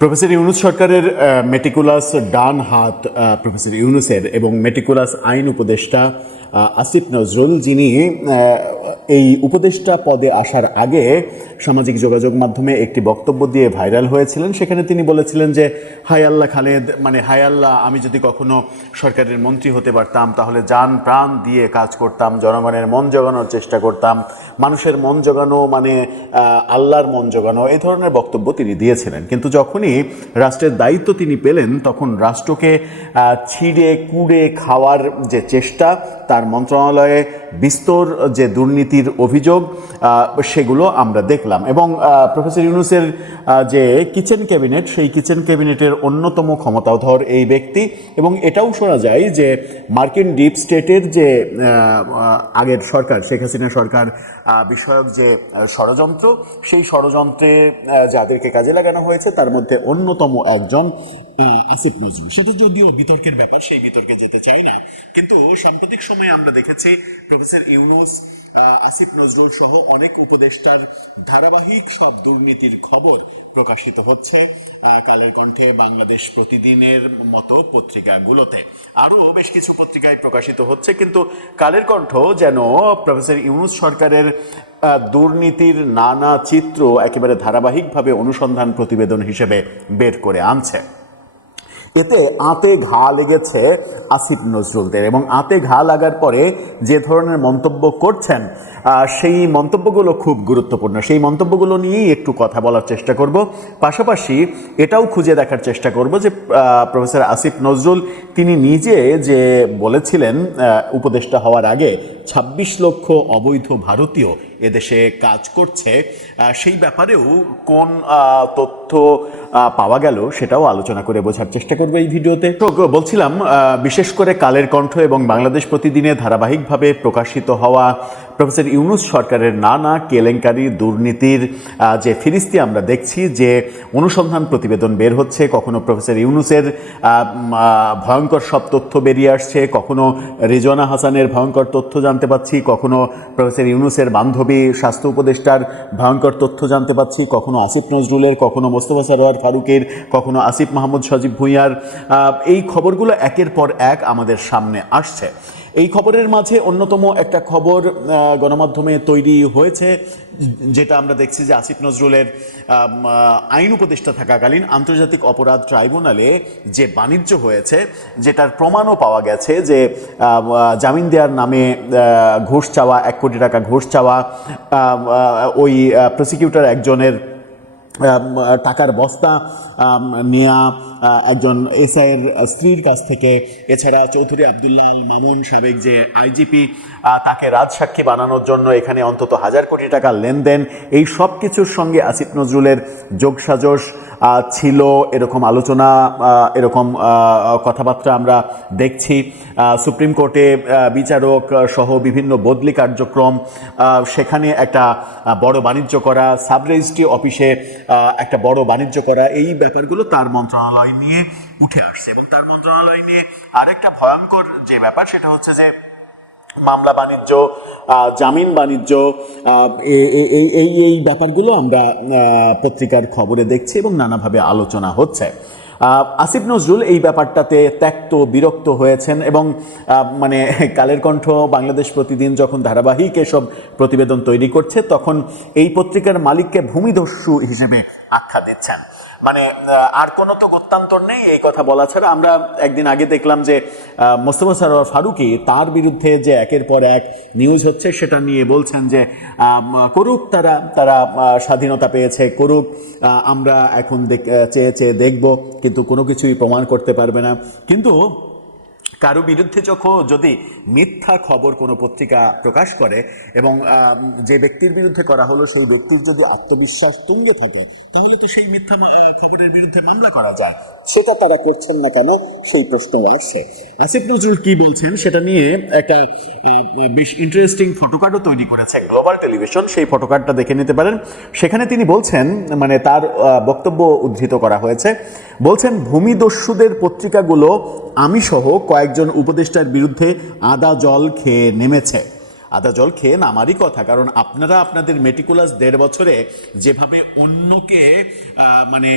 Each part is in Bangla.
প্রফেসর ইউনূস সরকারের মেটিকুলাস ডান হাত প্রফেসর ইউনূসের এবং মেটিকুলাস আইন উপদেষ্টা আসিফ নজরুল, যিনি এই উপদেষ্টা পদে আসার আগে সামাজিক যোগাযোগ মাধ্যমে একটি বক্তব্য দিয়ে ভাইরাল হয়েছিলেন। সেখানে তিনি বলেছিলেন যে হায় আল্লাহ খালেদ, মানে হায় আল্লাহ, আমি যদি কখনো সরকারের মন্ত্রী হতে পারতাম তাহলে জান প্রাণ দিয়ে কাজ করতাম, জনগণের মন জোগানোর চেষ্টা করতাম, মানুষের মন জোগানো মানে আল্লাহর মন জোগানো, এই ধরনের বক্তব্য তিনি দিয়েছিলেন। কিন্তু যখনই রাষ্ট্রের দায়িত্ব তিনি পেলেন তখন রাষ্ট্রকে ছিঁড়ে কুড়ে খাওয়ার যে চেষ্টা, তার মন্ত্রণালয়ে বিস্তর যে দুর্নীতির অভিযোগ, সেগুলো আমরা দেখলাম। এবং প্রফেসর ইউনূসের যে কিচেন ক্যাবিনেট, সেই কিচেন ক্যাবিনেটের অন্যতম ক্ষমতাধর এই ব্যক্তি। এবং এটাও শোনা যায় যে মার্কিন ডিপ স্টেটের যে আগের সরকার, শেখ হাসিনা সরকার বিষয়ক যে ষড়যন্ত্র, সেই ষড়যন্ত্রে যাদেরকে কাজে লাগানো হয়েছে তার মধ্যে অন্যতম একজন আসিফ নজরুল। সেটা যদিও বিতর্কের ব্যাপার, সেই বিতর্কে যেতে চাই না, কিন্তু সাম্প্রতিক সময়ে আমরা দেখেছি প্রফেসর ইউনূস, আসিফ নজরুল সহ অনেক উপদেষ্টার ধারাবাহিক সব দুর্নীতির খবর প্রকাশিত হচ্ছে কালের কণ্ঠে, বাংলাদেশ প্রতিদিনের মতো পত্রিকাগুলোতে, আরও বেশ কিছু পত্রিকায় প্রকাশিত হচ্ছে। কিন্তু কালের কণ্ঠ যেন প্রফেসর ইউনূস সরকারের দুর্নীতির নানা চিত্র একেবারে ধারাবাহিকভাবে অনুসন্ধান প্রতিবেদন হিসেবে বের করে আনছে। এতে আঁতে ঘা লেগেছে আসিফ নজরুলদের, এবং আঁতে ঘা লাগার পরে যে ধরনের মন্তব্য করছেন সেই মন্তব্যগুলো খুব গুরুত্বপূর্ণ। সেই মন্তব্যগুলো নিয়েই একটু কথা বলার চেষ্টা করব, পাশাপাশি এটাও খুঁজে দেখার চেষ্টা করব যে প্রফেসর আসিফ নজরুল তিনি নিজে যে বলেছিলেন উপদেষ্টা হওয়ার আগে ২৬ লক্ষ অবৈধ ভারতীয় এদেশে কাজ করছে, সেই ব্যাপারেও কোন তথ্য পাওয়া গেল সেটাও আলোচনা করে বোঝার চেষ্টা করবো এই ভিডিওতে। তো বলছিলাম, বিশেষ করে কালের কণ্ঠ এবং বাংলাদেশ প্রতিদিনে ধারাবাহিকভাবে প্রকাশিত হওয়া প্রফেসর ইউনূস সরকারের নানা কেলেঙ্কারি দুর্নীতির যে ফিরিস্তি আমরা দেখছি, যে অনুসন্ধান প্রতিবেদন বের হচ্ছে, কখনো প্রফেসর ইউনূসের ভয়ঙ্কর সব তথ্য বেরিয়ে আসছে, কখনো রেজওয়ানা হাসানের ভয়ঙ্কর তথ্য জানতে পাচ্ছি, কখনো প্রফেসর ইউনূসের বান্ধবী স্বাস্থ্য উপদেষ্টার ভয়ঙ্কর তথ্য জানতে পাচ্ছি, কখনো আসিফ নজরুলের, কখনো মোস্তফা সরোয়ার ফারুকের, কখনো আসিফ মাহমুদ সজীব ভুঁইয়ার। এই খবরগুলো একের পর এক আমাদের সামনে আসছে। এই খবরের মাঝে অন্যতম একটা খবর গণমাধ্যমে তৈরি হয়েছে, যেটা আমরা দেখছি যে আসিফ নজরুলের আইন উপদেষ্টা থাকাকালীন আন্তর্জাতিক অপরাধ ট্রাইব্যুনালে যে বাণিজ্য হয়েছে, যেটার প্রমাণও পাওয়া গেছে যে জামিন দেওয়ার নামে ঘুষ চাওয়া, ১ কোটি টাকা ঘুষ চাওয়া, ওই প্রসিকিউটর একজনের টাকার বস্তা নেয়া একজন এসআইয়ের স্ত্রীর কাছ থেকে, এছাড়া চৌধুরী আবদুল্লাহ আল মামুন সাবেক যে আইজিপি, তাকে রাজসাক্ষী বানানোর জন্য এখানে অন্তত ১,০০০ কোটি টাকা লেনদেন, এই সব কিছুর সঙ্গে আসিফ নজরুলের যোগসাজশ ছিল, এরকম আলোচনা, এরকম কথাবার্তা আমরা দেখছি। সুপ্রিম কোর্টে বিচারক সহ বিভিন্ন বদলি কার্যক্রম, সেখানে একটা বড় বাণিজ্য করা, সাব রেজিস্ট্রি অফিসে একটা বড় বাণিজ্য করা, এই ব্যাপারগুলো তার মন্ত্রণালয় নিয়ে উঠে আসছে। এবং তার মন্ত্রণালয় নিয়ে আরেকটা ভয়ঙ্কর যে ব্যাপার, সেটা হচ্ছে যে মামলা বাণিজ্য, জামিন বাণিজ্য, এই ব্যাপারগুলো আমরা পত্রিকার খবরে দেখছি এবং নানাভাবে আলোচনা হচ্ছে। আসিফ নজরুল এই ব্যাপারটাতে ত্যক্ত বিরক্ত হয়েছেন, এবং মানে কালের কণ্ঠ, বাংলাদেশ প্রতিদিন যখন ধারাবাহিক এসব প্রতিবেদন তৈরি করছে, তখন এই পত্রিকার মালিককে ভূমিদস্যু হিসেবে আখ্যা দিচ্ছেন। মানে আর কোনো তো গত্যান্তর নেই এই কথা বলা ছাড়া। আমরা একদিন আগে দেখলাম যে মোস্তফা সরোয়ার ফারুকী, তার বিরুদ্ধে যে একের পর এক নিউজ হচ্ছে, সেটা নিয়ে বলছেন যে করুক, তারা স্বাধীনতা পেয়েছে, করুক, আমরা এখন চেয়ে চেয়ে দেখব, কিন্তু কোনো কিছুই প্রমাণ করতে পারবে না। কিন্তু কারো বিরুদ্ধে যদি মিথ্যা খবর কোনো পত্রিকা প্রকাশ করে এবং যে ব্যক্তির বিরুদ্ধে করা হলো সেই ব্যক্তির যদি আত্মবিশ্বাস তুঙ্গে থাকে, তাহলে তো সেই মিথ্যা খবরের বিরুদ্ধে মামলা করা যায়। সেটা তারা করছেন না কেন, সেই প্রশ্ন আসছে। আসিফ নজরুল কি বলছেন সেটা নিয়ে একটা বেশ ইন্টারেস্টিং ফটোকার্ডও তৈরি করেছে গ্লোবাল টেলিভিশন, সেই ফটোকার্ডটা দেখে নিতে পারেন। সেখানে তিনি বলছেন, মানে তার বক্তব্য উদ্ধৃত করা হয়েছে, বলছেন ভূমিদস্যুদের পত্রিকাগুলো আমি সহ কয়েকজন উপদেষ্টার বিরুদ্ধে আদা জল খেয়ে নেমেছে। আদা জল খেয়ে নামারই কথা, কারণ আপনারা আপনাদের মেটিকুলাস 1.5 বছরে যেভাবে অন্যকে মানে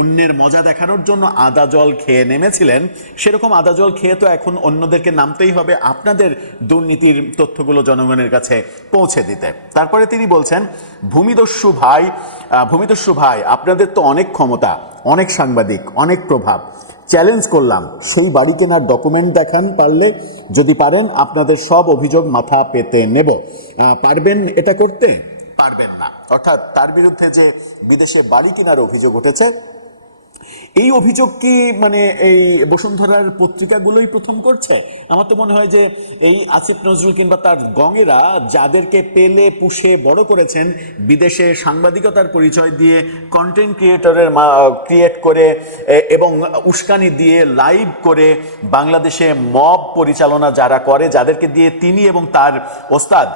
অন্যের মজা দেখানোর জন্য আদা জল খেয়ে নেমেছিলেন, সেরকম আদা জল খেয়ে তো এখন অন্যদেরকে নামতেই হবে আপনাদের দুর্নীতির তথ্যগুলো জনগণের কাছে পৌঁছে দিতে। তারপরে তিনি বলছেন, ভূমিদস্যু ভাই আপনাদের তো অনেক ক্ষমতা, অনেক সাংবাদিক, অনেক প্রভাব, চ্যালেঞ্জ করলাম সেই বাড়ি কেনার ডকুমেন্ট দেখান পারলে, যদি পারেন আপনাদের সব অভিযোগ মাথা পেতে নেব। পারবেন এটা করতে? পারবেন না। অর্থাৎ তার বিরুদ্ধে যে বিদেশে বাড়ি কেনার অভিযোগ উঠেছে, এই অভিযোগ কি মানে এই বসুন্ধরার পত্রিকাগুলোই প্রথম করছে? আমার তো মনে হয় যে এই আসিফ নজরুল কিংবা তার গঙেরা যাদেরকে পেলে পুষে বড় করেছেন, বিদেশে সাংবাদিকতার পরিচয় দিয়ে কন্টেন্ট ক্রিয়েট করে এবং উস্কানি দিয়ে লাইভ করে বাংলাদেশে মব পরিচালনা যারা করে, যাদেরকে দিয়ে তিনি এবং তার ওস্তাদ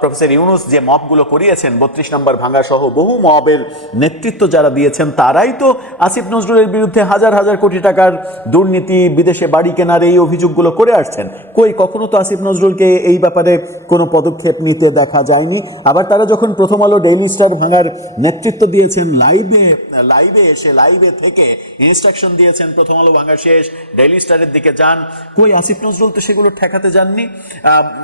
প্রফেসর ইউনুস যে মবগুলো করিয়েছেন, 32 নম্বর ভাঙা সহ বহু মবের নেতৃত্ব যারা দিয়েছেন, তারাই তো আসিফ নজরুলের বিরুদ্ধে হাজার হাজার কোটি টাকার দুর্নীতি, বিদেশে বাড়ি কেনার এই অভিযোগগুলো করে আসছেন। কখনো তো আসিফ নজরুলকে এই ব্যাপারে কোনো পদক্ষেপ নিতে দেখা যায়নি। আবার তারা যখন প্রথম আলো ডেইলি স্টার ভাঙার নেতৃত্ব দিয়েছেন, লাইভে থেকে ইনস্ট্রাকশন দিয়েছেন প্রথম আলো ভাঙা শেষ, ডেইলি স্টারের দিকে যান, আসিফ নজরুল তো সেগুলো ঠেকাতে যাননি।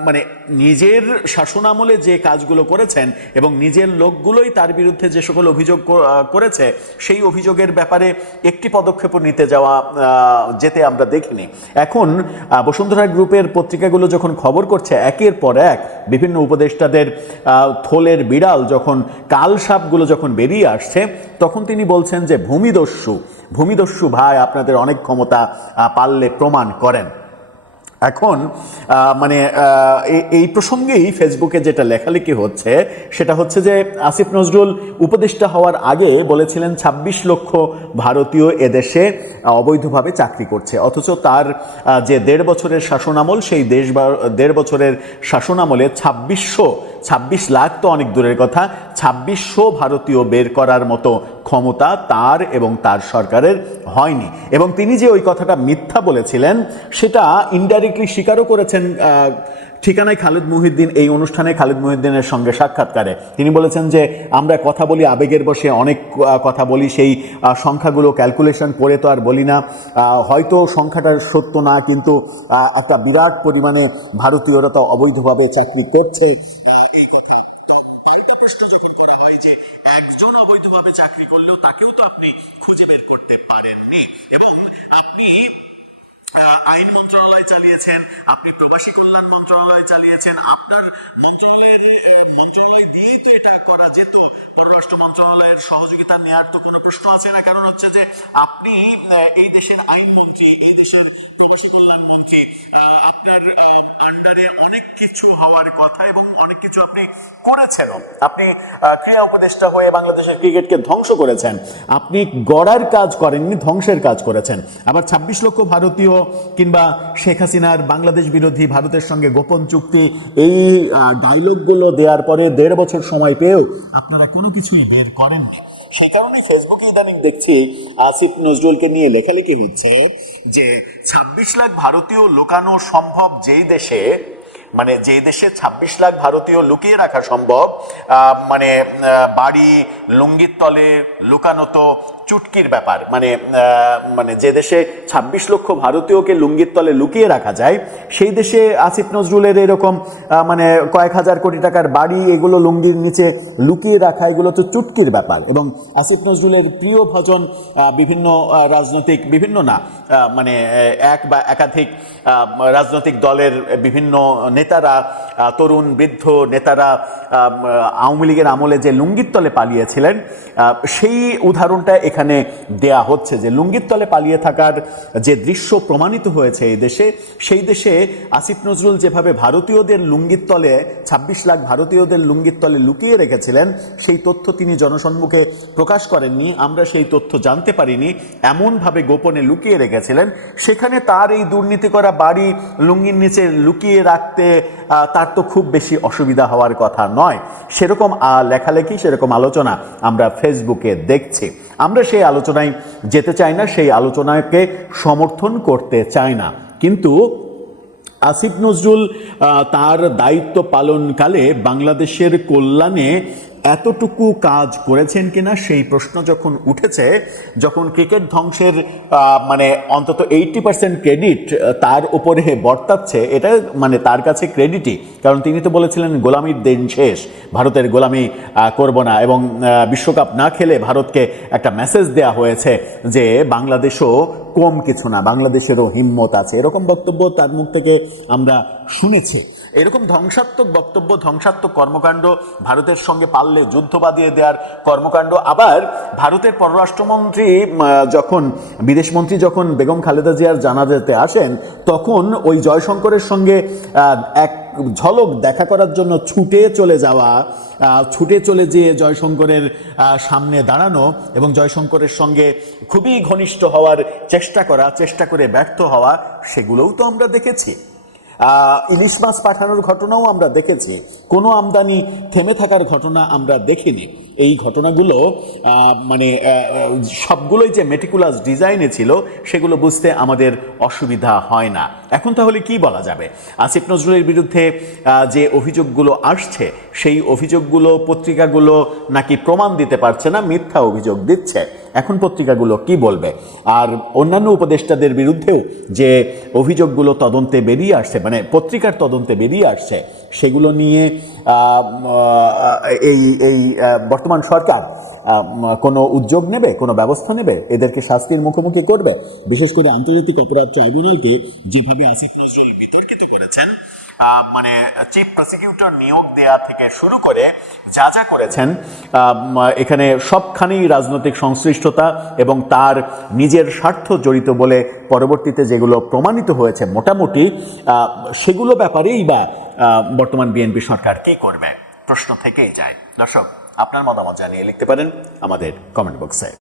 মানে নিজের শাসনামলে যে কাজগুলো করেছেন এবং নিজের লোকগুলোই তার বিরুদ্ধে যে সকল অভিযোগ করেছে, সেই অভিযোগের ব্যাপারে একটি পদক্ষেপও নিতে যেতে আমরা দেখিনি। এখন বসুন্ধরা গ্রুপের পত্রিকাগুলো যখন খবর করছে একের পর এক বিভিন্ন উপদেষ্টাদের থলের বিড়াল যখন কালসাপগুলো যখন বেরিয়ে আসছে, তখন তিনি বলছেন যে ভূমিদস্যু ভাই আপনাদের অনেক ক্ষমতা, পারলে প্রমাণ করেন। এখন মানে এই প্রসঙ্গেই ফেসবুকে যেটা লেখালেখি হচ্ছে সেটা হচ্ছে যে আসিফ নজরুল উপদেষ্টা হওয়ার আগে বলেছিলেন 26 লক্ষ ভারতীয় এদেশে অবৈধভাবে চাকরি করছে, অথচ তার যে 1.5 বছরের শাসনামল, সেই 1.5 বছরের শাসনামলে 26 লাখ তো অনেক দূরের কথা, 2600 ভারতীয় বের করার মতো ক্ষমতা তার এবং তার সরকারের হয়নি। এবং তিনি যে ওই কথাটা মিথ্যা বলেছিলেন সেটা ইনডাইরেক্টলি স্বীকারও করেছেন ঠিকানায় খালিদ মুহিউদ্দিন, এই অনুষ্ঠানে খালিদ মুহিউদ্দিনের সঙ্গে সাক্ষাৎকারে তিনি বলেছেন যে আমরা কথা বলি আবেগের বসে, অনেক কথা বলি, সেই সংখ্যাগুলো ক্যালকুলেশন করে তো আর বলি না, হয়তো সংখ্যাটা সত্য না, কিন্তু একটা বিরাট পরিমাণে ভারতীয়রা তো অবৈধভাবে চাকরি করছে। এই কথা একটা প্রশ্ন যখন করা হয় যে একজন অবৈধভাবে চাকরি করলেও তাকেও তো আপনি খুঁজে বের করতে পারেননি, এবং আপনি আইন মন্ত্রণালয় চালিয়েছেন, আপনি প্রবাসী কল্যাণ মন্ত্রণালয় চালিয়েছেন, আপনার মন্ত্রণালয় দিয়ে যে এটা করা যেত, পররাষ্ট্র মন্ত্রণালয়ের সহযোগিতা নেওয়ার তো কোনো প্রশ্ন আছে না। কারণ হচ্ছে যে আপনি এই দেশের আইনমন্ত্রী, এই দেশের প্রবাসী কল্যাণ মন্ত্রী, আপনার আন্ডারে অনেক কিছু হওয়ার কথা এবং অনেক কিছু আপনি করেছেন। আপনি ক্রীড়া উপদেষ্টা হয়ে বাংলাদেশের ক্রিকেটকে ধ্বংস করেছেন, আপনি গড়ার কাজ করেননি, ধ্বংসের কাজ করেছেন। আবার 26 লক্ষ ভারতীয় কিংবা শেখ হাসিনার বাংলাদেশ বিরোধী ভারতের সঙ্গে গোপন চুক্তি, এই ডায়লগগুলো দেওয়ার পরে 1.5 বছর সময় পেয়েও আপনারা কোনো কিছুই বের করেননি। সেই কারণে ফেসবুকে ইদানিং দেখছি আসিফ নজরুলকে নিয়ে লেখালেখি হচ্ছে যে 26 লাখ ভারতীয় লুকানো সম্ভব যেই দেশে, মানে যে দেশে 26 লাখ ভারতীয় লুকিয়ে রাখা সম্ভব, মানে বাড়ি লুঙ্গির তলে লুকানো তো চুটকির ব্যাপার। মানে যে দেশে 26 লক্ষ ভারতীয়কে লুঙ্গির তলে লুকিয়ে রাখা যায়, সেই দেশে আসিফ নজরুলের এরকম মানে কয়েক হাজার কোটি টাকার বাড়ি, এগুলো লুঙ্গির নিচে লুকিয়ে রাখা, এগুলো তো চুটকির ব্যাপার। এবং আসিফ নজরুলের প্রিয় ভজন বিভিন্ন রাজনৈতিক, বিভিন্ন না মানে এক বা একাধিক রাজনৈতিক দলের বিভিন্ন নেতারা, তরুণ বৃদ্ধ নেতারা আওয়ামী লীগের আমলে যে লুঙ্গির তলে পালিয়েছিলেন, সেই উদাহরণটা এখানে দেয়া হচ্ছে যে লুঙ্গির তলে পালিয়ে থাকার যে দৃশ্য প্রমাণিত হয়েছে এই দেশে, সেই দেশে আসিফ নজরুল যেভাবে ভারতীয়দের লুঙ্গির তলে, 26 লাখ ভারতীয়দের লুঙ্গির তলে লুকিয়ে রেখেছিলেন, সেই তথ্য তিনি জনসম্মুখে প্রকাশ করেননি, আমরা সেই তথ্য জানতে পারিনি, এমনভাবে গোপনে লুকিয়ে রেখেছিলেন। সেখানে তার এই দুর্নীতি করা বাড়ি লুঙ্গির নিচে লুকিয়ে রাখতে তার তো খুব বেশি অসুবিধা হওয়ার কথা নয়। সেরকম লেখালেখি, সেরকম আলোচনা আমরা ফেসবুকে দেখছি। আমরা সেই আলোচনায় যেতে চাই না, সেই আলোচনাকে সমর্থন করতে চাই না, কিন্তু আসিফ নজরুল তার দায়িত্ব পালনকালে বাংলাদেশের কল্যাণে এতটুকু কাজ করেছেন কিনা সেই প্রশ্ন যখন উঠেছে, যখন ক্রিকেট ধ্বংসের মানে অন্তত 80% ক্রেডিট তার উপরে বর্তাচ্ছে, এটা মানে তার কাছে ক্রেডিটই, কারণ তিনি তো বলেছিলেন গোলামির দিন শেষ, ভারতের গোলামি করব না, এবং বিশ্বকাপ না খেলে ভারতকে একটা মেসেজ দেয়া হয়েছে যে বাংলাদেশও কম কিছু না, বাংলাদেশেরও হিম্মত আছে, এরকম বক্তব্য তার মুখ থেকে আমরা শুনেছি। এরকম ধ্বংসাত্মক বক্তব্য, ধ্বংসাত্মক কর্মকাণ্ড, ভারতের সঙ্গে পারলে যুদ্ধ বাঁধিয়ে দেওয়ার কর্মকাণ্ড। আবার ভারতের পররাষ্ট্রমন্ত্রী যখন, বিদেশমন্ত্রী যখন বেগম খালেদা জিয়ার জানাজাতে আসেন, তখন ওই জয়শঙ্করের সঙ্গে এক ঝলক দেখা করার জন্য ছুটে চলে যেয়ে জয়শঙ্করের সামনে দাঁড়ানো এবং জয়শঙ্করের সঙ্গে খুবই ঘনিষ্ঠ হওয়ার চেষ্টা করে ব্যর্থ হওয়া, সেগুলোও তো আমরা দেখেছি। ইলিশ মাছ পাঠানোর ঘটনাও আমরা দেখেছি, কোনো আমদানি থেমে থাকার ঘটনা আমরা দেখিনি। এই ঘটনাগুলো মানে সবগুলোই যে মেটিকুলাস ডিজাইনে ছিল, সেগুলো বুঝতে আমাদের অসুবিধা হয় না। এখন তাহলে কি বলা যাবে? আসিফ নজরুলের বিরুদ্ধে যে অভিযোগগুলো আসছে, সেই অভিযোগগুলো পত্রিকাগুলো নাকি প্রমাণ দিতে পারছে না, মিথ্যা অভিযোগ দিচ্ছে। এখন পত্রিকাগুলো কি বলবে? আর অন্যান্য উপদেষ্টাদের বিরুদ্ধেও যে অভিযোগগুলো তদন্তে বেরিয়ে আসছে, মানে পত্রিকার তদন্তে বেরিয়ে আসছে, সেগুলো নিয়ে এই বর্তমান সরকার কোনো উদ্যোগ নেবে, কোনো ব্যবস্থা নেবে, এদেরকে শাস্তির মুখোমুখি করবে? বিশেষ করে আন্তর্জাতিক অপরাধ ট্রাইব্যুনালকে যেভাবে আসিফ নজরুল বিতর্কিত করেছেন, মানে চিফ প্রসিকিউটর নিয়োগ দেয়া থেকে শুরু করে যা করেছেন, এখানে সবখানেই রাজনৈতিক সংশ্লিষ্টতা এবং তার নিজের স্বার্থ জড়িত বলে পরবর্তীতে যেগুলো প্রমাণিত হয়েছে মোটামুটি, সেগুলো ব্যাপারেই বা বর্তমান বিএনপি সরকার কি করবে, প্রশ্ন থেকেই যায়। দর্শক, আপনার মতামত জানিয়ে লিখতে পারেন আমাদের কমেন্ট বক্সে।